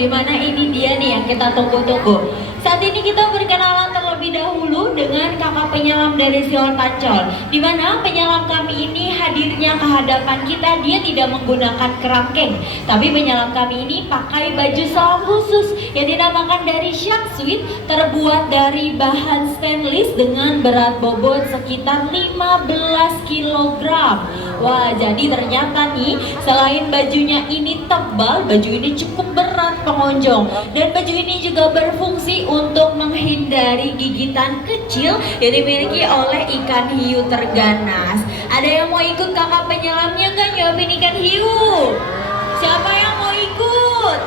dimana ini dia nih yang kita tunggu-tunggu. Saat ini kita berkenalan terlebih dahulu dengan kakak penyelam dari Sior Tancol, dimana penyelam kami ini hadirnya ke hadapan kita, dia tidak menggunakan kerangkeng, tapi penyelam kami ini pakai baju selam khusus yang dinamakan dari Shark Suit, terbuat dari bahan stainless dengan berat bobot sekitar 15 kg. Wah, jadi ternyata nih selain bajunya ini tebal, baju ini cukup berat pengunjung, dan baju ini juga berfungsi untuk menghindari gigitan kecil yang dimiliki oleh ikan hiu terganas. Ada yang mau ikut kakak penyelamnya nggak nyuapin ikan hiu? Siapa yang mau ikut?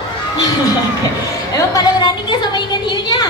Emang pada berani nggak sama ikan hiunya?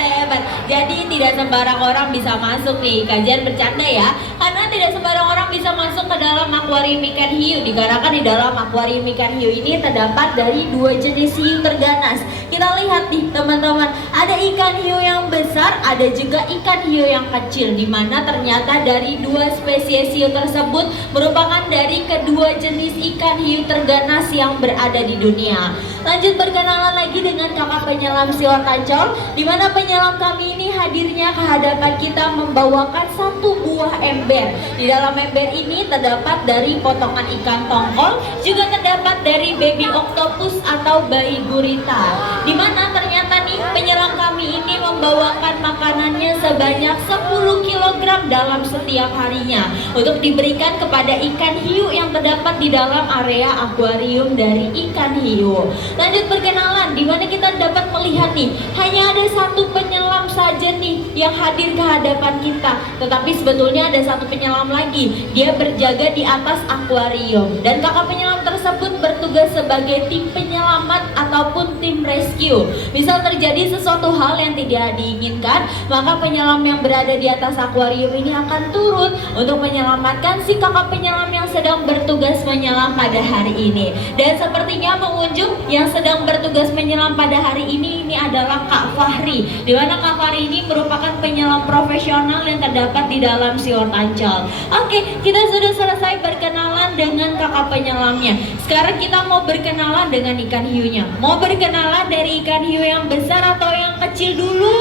Hebat. Jadi tidak sembarang orang bisa masuk nih, kajian bercanda ya, karena tidak sembarang orang bisa masuk ke dalam akuarium ikan hiu, dikarenakan di dalam akuarium ikan hiu ini terdapat dari dua jenis hiu terganas. Kita lihat nih teman-teman, ada ikan hiu yang besar, ada juga ikan hiu yang kecil, dimana ternyata dari dua spesies hiu tersebut merupakan dari kedua jenis ikan hiu terganas yang berada di dunia. Lanjut berkenalan lagi dengan kakak penyelam Sior Tancol, dimana penyelam kami ini hadirnya ke hadapan kita membawakan satu buah ember. Di dalam ember ini terdapat dari potongan ikan tongkol, juga terdapat dari baby octopus atau bayi gurita. Dimana ternyata nih penyelam kami ini membawakan makanannya sebanyak 10 kg dalam setiap harinya untuk diberikan kepada ikan hiu yang terdapat di dalam area akuarium dari ikan hiu. Lanjut berkenalan, dimana kita dapat melihat nih hanya ada satu penyelam saja nih yang hadir ke hadapan kita, tetapi sebetulnya ada satu penyelam lagi, dia berjaga di atas akuarium, dan kakak penyelam tersebut bertugas sebagai tim penyelamat ataupun tim rescue. Misal terjadi sesuatu hal yang tidak diinginkan, maka penyelam yang berada di atas akuarium ini akan turun untuk menyelamatkan si kakak penyelam yang sedang bertugas menyelam pada hari ini. Dan sepertinya pengunjung yang sedang bertugas menyelam pada hari ini adalah Kak Fahri, di mana Kak Fahri ini merupakan penyelam profesional yang terdapat di dalam Sior Tancol. Oke, kita sudah selesai berkenalan dengan kakak penyelamnya. Sekarang kita mau berkenalan dengan ikan hiunya. Mau berkenalan dari ikan hiu yang besar atau yang kecil dulu?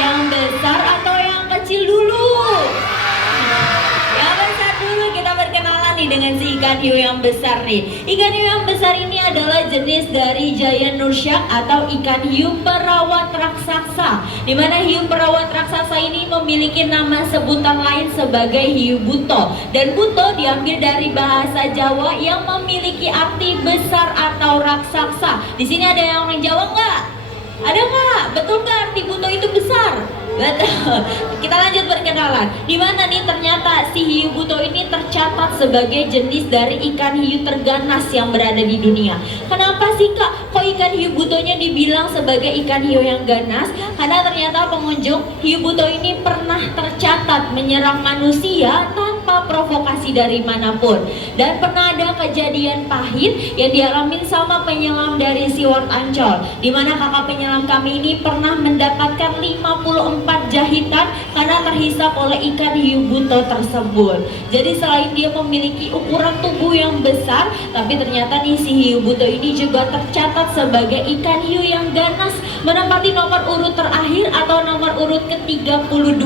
Yang besar atau yang kecil dulu? Yang besar dulu, kita berkenalan nih dengan si ikan hiu yang besar nih. Ikan hiu yang besar ini adalah jenis dari Giant Shark atau ikan hiu perawat raksasa, dimana hiu perawat raksasa ini memiliki nama sebutan lain sebagai hiu buto, dan buto diambil dari bahasa Jawa yang memiliki arti besar atau raksasa. Di sini ada yang orang Jawa nggak? Ada nggak? Betul nggak arti buto itu besar? Betul. Kita lanjut berkenalan. Dimana nih ternyata si hiu buto ini tercatat sebagai jenis dari ikan hiu terganas yang berada di dunia. Kenapa sih Kak? Kok ikan hiu butonya dibilang sebagai ikan hiu yang ganas? Karena ternyata pengunjung, hiu buto ini pernah tercatat menyerang manusia tanpa provokasi dari manapun. Dan pernah ada kejadian pahit yang dialami sama penyelam dari Sior Tancol, dimana kakak penyelam kami ini pernah mendapatkan 54 jahitan karena terhisap oleh ikan hiu buto tersebut. Jadi selain dia memiliki ukuran tubuh yang besar, tapi ternyata nih si hiu buto ini juga tercatat sebagai ikan hiu yang ganas, menempati nomor urut terakhir atau nomor urut ke-32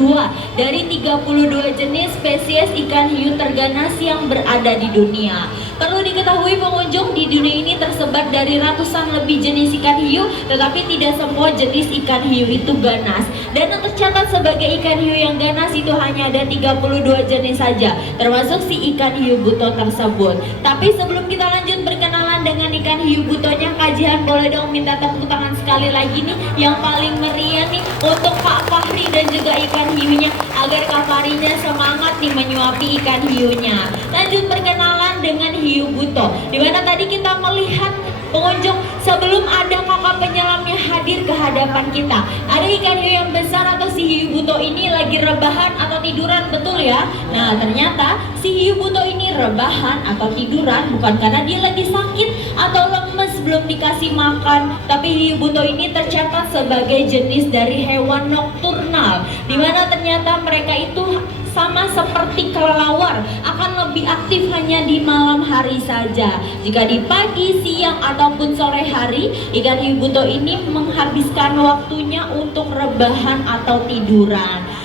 dari 32 jenis spesies ikan hiu terganas yang berada di dunia. Perlu diketahui pengunjung, di dunia ini tersebar dari ratusan lebih jenis ikan hiu, tetapi tidak semua jenis ikan hiu itu ganas. Dan yang tercatat sebagai ikan hiu yang ganas itu hanya ada 32 jenis saja, termasuk si ikan hiu buto tersebut. Tapi sebelum kita lanjut berkenalan dengan ikan hiu butonya, kajian boleh dong minta tepuk tangan sekali lagi nih yang paling meriah nih untuk Kak Fahri dan juga ikan hiunya, agar Kak Fahrinya semangat nih menyuapi ikan hiunya. Lanjut berkenalan dengan hiu buto, dimana tadi kita melihat pengunjung sebelum ada kakak penyelamnya hadir ke hadapan kita, ada ikan hiu yang besar atau si hiu buto ini lagi rebahan atau tiduran, betul ya? Nah ternyata si hiu buto ini rebahan atau tiduran bukan karena dia lagi sakit atau lemes belum dikasih makan, tapi hiu buto ini tercatat sebagai jenis dari hewan nokturnal, dimana ternyata mereka itu sama seperti kelelawar, akan lebih aktif hanya di malam hari saja. Jika di pagi, siang, ataupun sore hari, ikan hiu buto ini menghabiskan waktunya untuk rebahan atau tiduran.